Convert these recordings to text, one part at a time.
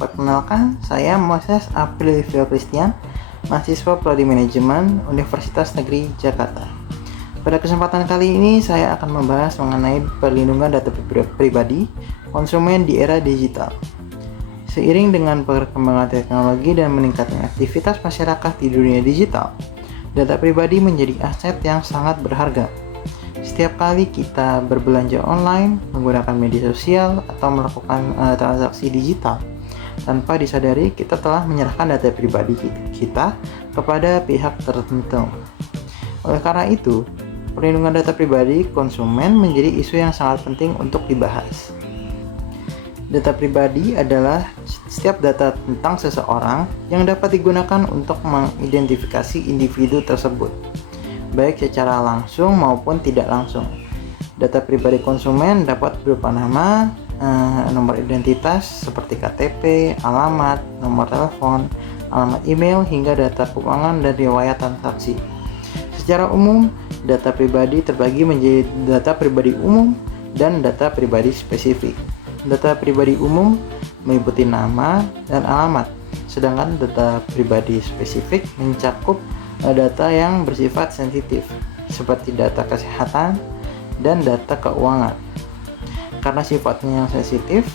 Perkenalkan, saya Moses Aprilio Christian, mahasiswa Prodi Manajemen Universitas Negeri Jakarta. Pada kesempatan kali ini, saya akan membahas mengenai perlindungan data pribadi konsumen di era digital. Seiring dengan perkembangan teknologi dan meningkatnya aktivitas masyarakat di dunia digital, data pribadi menjadi aset yang sangat berharga. Setiap kali kita berbelanja online, menggunakan media sosial, atau melakukan transaksi digital, tanpa disadari kita telah menyerahkan data pribadi kita kepada pihak tertentu. Oleh karena itu, perlindungan data pribadi konsumen menjadi isu yang sangat penting untuk dibahas. Data pribadi adalah setiap data tentang seseorang yang dapat digunakan untuk mengidentifikasi individu tersebut, baik secara langsung maupun tidak langsung. Data pribadi konsumen dapat berupa nama, nomor identitas seperti KTP, alamat, nomor telepon, alamat email, hingga data keuangan dan riwayat transaksi. Secara umum, data pribadi terbagi menjadi data pribadi umum dan data pribadi spesifik. Data pribadi umum meliputi nama dan alamat, sedangkan data pribadi spesifik mencakup data yang bersifat sensitif, seperti data kesehatan dan data keuangan. Karena sifatnya yang sensitif,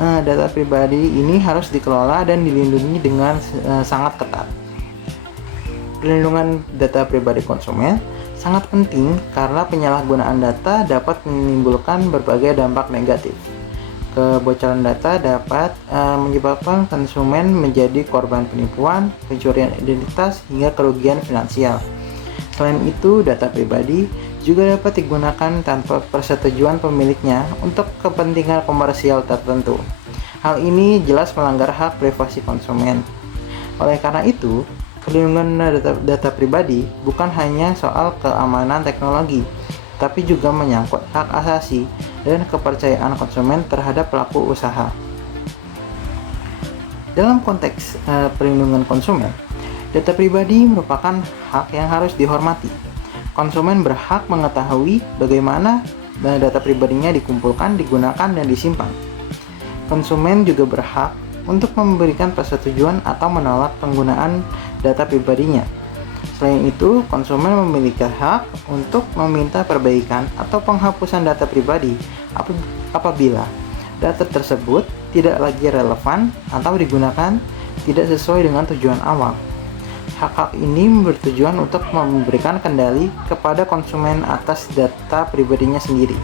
data pribadi ini harus dikelola dan dilindungi dengan sangat ketat. Perlindungan data pribadi konsumen sangat penting karena penyalahgunaan data dapat menimbulkan berbagai dampak negatif. Kebocoran data dapat menyebabkan konsumen menjadi korban penipuan, pencurian identitas, hingga kerugian finansial. Selain itu, data pribadi juga dapat digunakan tanpa persetujuan pemiliknya untuk kepentingan komersial tertentu. Hal ini jelas melanggar hak privasi konsumen. Oleh karena itu, perlindungan data pribadi bukan hanya soal keamanan teknologi, tapi juga menyangkut hak asasi dan kepercayaan konsumen terhadap pelaku usaha. Dalam konteks perlindungan konsumen, data pribadi merupakan hak yang harus dihormati. Konsumen berhak mengetahui bagaimana data pribadinya dikumpulkan, digunakan, dan disimpan. Konsumen juga berhak untuk memberikan persetujuan atau menolak penggunaan data pribadinya. Selain itu, konsumen memiliki hak untuk meminta perbaikan atau penghapusan data pribadi apabila data tersebut tidak lagi relevan atau digunakan tidak sesuai dengan tujuan awal. Hak-hak ini bertujuan untuk memberikan kendali kepada konsumen atas data pribadinya sendiri.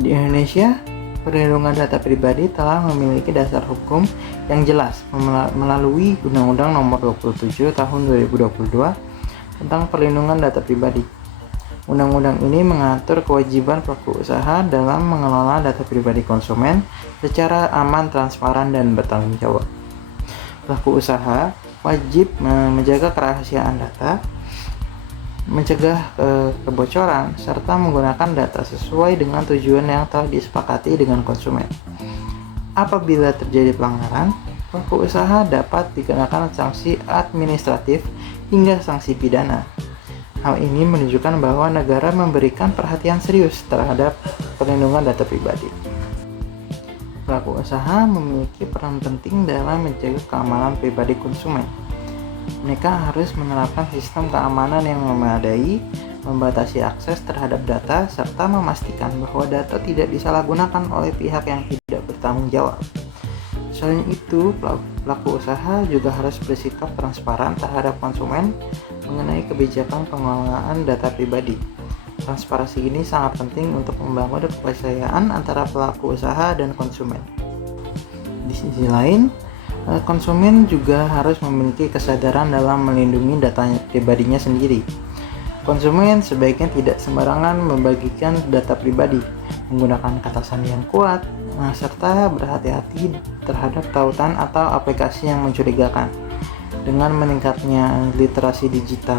Di Indonesia, perlindungan data pribadi telah memiliki dasar hukum yang jelas melalui Undang-Undang Nomor 27 Tahun 2022 tentang perlindungan data pribadi. Undang-undang ini mengatur kewajiban pelaku usaha dalam mengelola data pribadi konsumen secara aman, transparan, dan bertanggung jawab. Pelaku usaha wajib menjaga kerahasiaan data, mencegah kebocoran, serta menggunakan data sesuai dengan tujuan yang telah disepakati dengan konsumen. Apabila terjadi pelanggaran, pelaku usaha dapat dikenakan sanksi administratif hingga sanksi pidana. Hal ini menunjukkan bahwa negara memberikan perhatian serius terhadap perlindungan data pribadi. Pelaku usaha memiliki peran penting dalam menjaga keamanan pribadi konsumen. Mereka harus menerapkan sistem keamanan yang memadai, membatasi akses terhadap data, serta memastikan bahwa data tidak disalahgunakan oleh pihak yang tidak bertanggung jawab. Selain itu, pelaku usaha juga harus bersikap transparan terhadap konsumen mengenai kebijakan pengelolaan data pribadi. Transparansi ini sangat penting untuk membangun kepercayaan antara pelaku usaha dan konsumen. Di sisi lain, konsumen juga harus memiliki kesadaran dalam melindungi data pribadinya sendiri. Konsumen sebaiknya tidak sembarangan membagikan data pribadi, menggunakan kata sandi yang kuat, serta berhati-hati terhadap tautan atau aplikasi yang mencurigakan. Dengan meningkatnya literasi digital,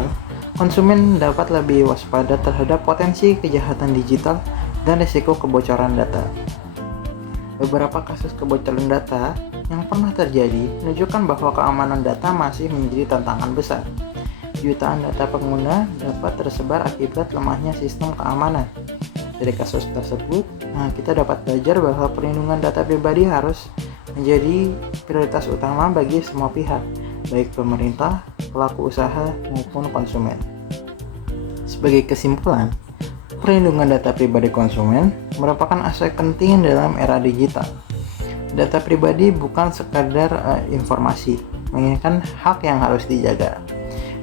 konsumen dapat lebih waspada terhadap potensi kejahatan digital dan risiko kebocoran data. Beberapa kasus kebocoran data yang pernah terjadi menunjukkan bahwa keamanan data masih menjadi tantangan besar. Jutaan data pengguna dapat tersebar akibat lemahnya sistem keamanan. Dari kasus tersebut, kita dapat belajar bahwa perlindungan data pribadi harus menjadi prioritas utama bagi semua pihak, baik pemerintah, pelaku usaha, maupun konsumen. Sebagai kesimpulan, perlindungan data pribadi konsumen merupakan aspek penting dalam era digital. Data pribadi bukan sekadar informasi, melainkan hak yang harus dijaga.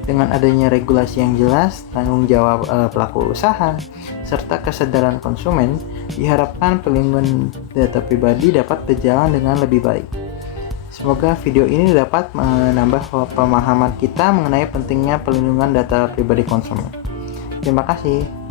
Dengan adanya regulasi yang jelas, tanggung jawab pelaku usaha, serta kesadaran konsumen, diharapkan perlindungan data pribadi dapat berjalan dengan lebih baik. Semoga video ini dapat menambah pemahaman kita mengenai pentingnya perlindungan data pribadi konsumen. Terima kasih.